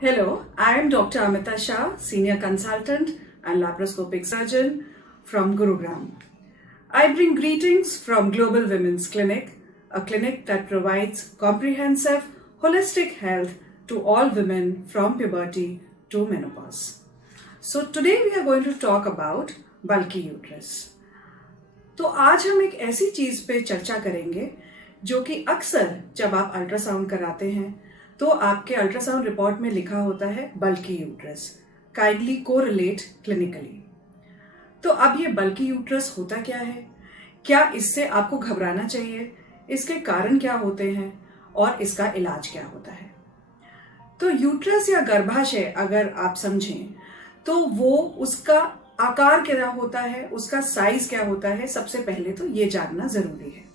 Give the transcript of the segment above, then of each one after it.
Hello, I am Dr. Amita Shah, Senior Consultant and Laparoscopic Surgeon from Gurugram. I bring greetings from Global Women's Clinic, a clinic that provides comprehensive, holistic health to all women from puberty to menopause. So today we are going to talk about bulky uterus. तो आज हम एक ऐसी चीज पे चर्चा करेंगे जो कि अक्सर जब आप अल्ट्रासाउंड कराते हैं तो आपके अल्ट्रासाउंड रिपोर्ट में लिखा होता है बल्की यूट्रस, काइंडली कोरिलेट क्लिनिकली। तो अब ये बल्की यूट्रस होता क्या है, क्या इससे आपको घबराना चाहिए, इसके कारण क्या होते हैं और इसका इलाज क्या होता है। तो यूट्रस या गर्भाशय अगर आप समझें तो वो उसका आकार क्या होता है, उसका साइज क्या होता है, सबसे पहले तो ये जानना जरूरी है।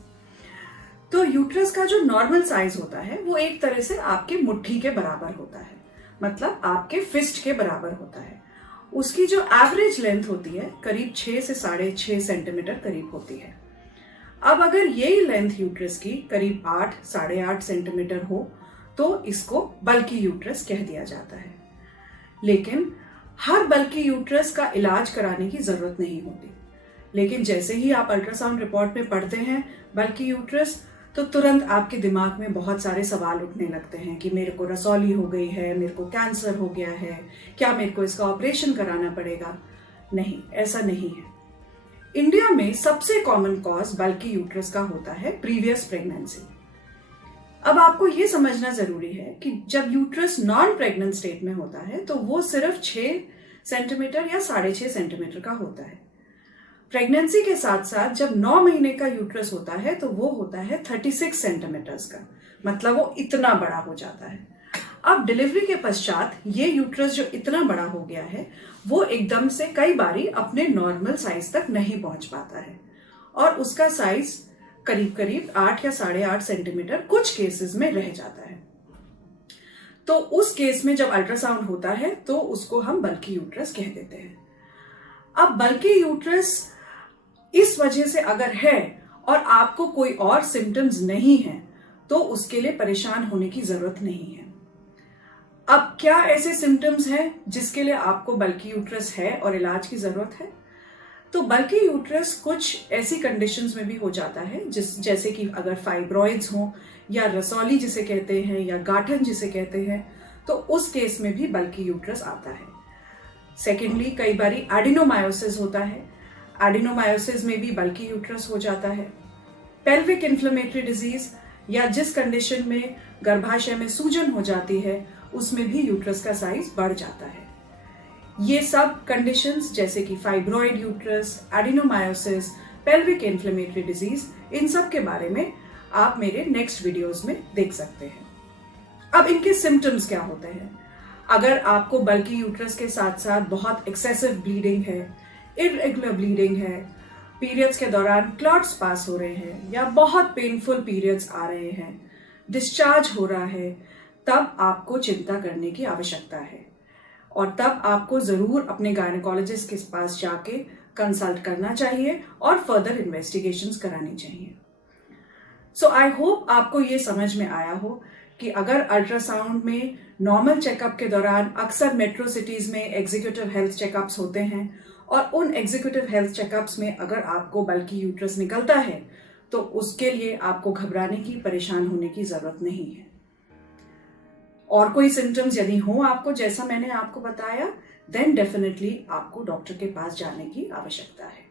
तो यूट्रस का जो नॉर्मल साइज होता है वो एक तरह से आपके मुट्ठी के बराबर होता है, मतलब आपके फिस्ट के बराबर होता है। उसकी जो एवरेज लेंथ होती है करीब 6 से 6.5 सेंटीमीटर करीब होती है। अब अगर यही लेंथ यूट्रस की करीब 8, 8.5 सेंटीमीटर हो तो इसको बल्की यूट्रस कह दिया जाता है। लेकिन हर बल्की यूट्रस का इलाज कराने की जरूरत नहीं होती, लेकिन जैसे ही आप अल्ट्रासाउंड रिपोर्ट में पढ़ते हैं बल्की यूट्रस तो तुरंत आपके दिमाग में बहुत सारे सवाल उठने लगते हैं कि मेरे को रसौली हो गई है, मेरे को कैंसर हो गया है, क्या मेरे को इसका ऑपरेशन कराना पड़ेगा। नहीं, ऐसा नहीं है। इंडिया में सबसे कॉमन कॉज बल्की यूट्रस का होता है प्रीवियस प्रेगनेंसी। अब आपको यह समझना जरूरी है कि जब यूट्रस नॉन प्रेग्नेंट स्टेट में होता है तो वो सिर्फ 6 सेंटीमीटर या 6.5 सेंटीमीटर का होता है। प्रेगनेंसी के साथ साथ जब 9 महीने का यूट्रस होता है तो वो होता है 36 सेंटीमीटर्स का, मतलब वो इतना बड़ा हो जाता है। अब डिलीवरी के पश्चात ये यूट्रस जो इतना बड़ा हो गया है वो एकदम से कई बारी अपने नॉर्मल साइज तक नहीं पहुंच पाता है और उसका साइज करीब करीब 8 या 8.5 सेंटीमीटर कुछ केसेस में रह जाता है। तो उस केस में जब अल्ट्रासाउंड होता है तो उसको हम बल्की यूट्रस कह देते हैं। अब बल्की यूट्रस इस वजह से अगर है और आपको कोई और सिम्टम्स नहीं है तो उसके लिए परेशान होने की जरूरत नहीं है। अब क्या ऐसे सिम्टम्स हैं जिसके लिए आपको बल्की यूट्रस है और इलाज की जरूरत है? तो बल्की यूट्रस कुछ ऐसी कंडीशंस में भी हो जाता है जैसे कि अगर फाइब्रॉइड्स हो या रसौली जिसे कहते हैं या गाठन जिसे कहते हैं, तो उस केस में भी बल्की यूट्रस आता है। सेकेंडली, कई बारी एडिनोमायोसिस होता है, एडिनोमायोसिस में भी बल्की यूट्रस हो जाता है। पेल्विक इन्फ्लेमेटरी डिजीज या जिस कंडीशन में गर्भाशय में सूजन हो जाती है उसमें भी यूट्रस का साइज बढ़ जाता है। ये सब कंडीशंस जैसे कि fibroid uterus, adenomyosis, pelvic inflammatory disease, इन सब के बारे में आप मेरे नेक्स्ट वीडियोस में देख सकते हैं। अब इनके सिम्टम्स क्या होते हैं? अगर आपको बल्की यूट्रस के साथ साथ बहुत एक्सेसिव ब्लीडिंग है, इररेगुलर ब्लीडिंग है, पीरियड्स के दौरान क्लॉट्स पास हो रहे हैं या बहुत पेनफुल पीरियड्स आ रहे हैं, डिस्चार्ज हो रहा है, तब आपको चिंता करने की आवश्यकता है और तब आपको जरूर अपने गायनेकोलॉजिस्ट के पास जाके कंसल्ट करना चाहिए और फर्दर इन्वेस्टिगेशंस करानी चाहिए। सो आई होप आपको ये समझ में आया हो कि अगर अल्ट्रासाउंड में नॉर्मल चेकअप के दौरान अक्सर मेट्रो सिटीज में एग्जीक्यूटिव हेल्थ चेकअप्स होते हैं और उन एग्जीक्यूटिव हेल्थ चेकअप्स में अगर आपको बल्की यूट्रस निकलता है तो उसके लिए आपको घबराने की, परेशान होने की जरूरत नहीं है। और कोई सिम्टम्स यदि हो आपको जैसा मैंने आपको बताया, देन डेफिनेटली आपको डॉक्टर के पास जाने की आवश्यकता है।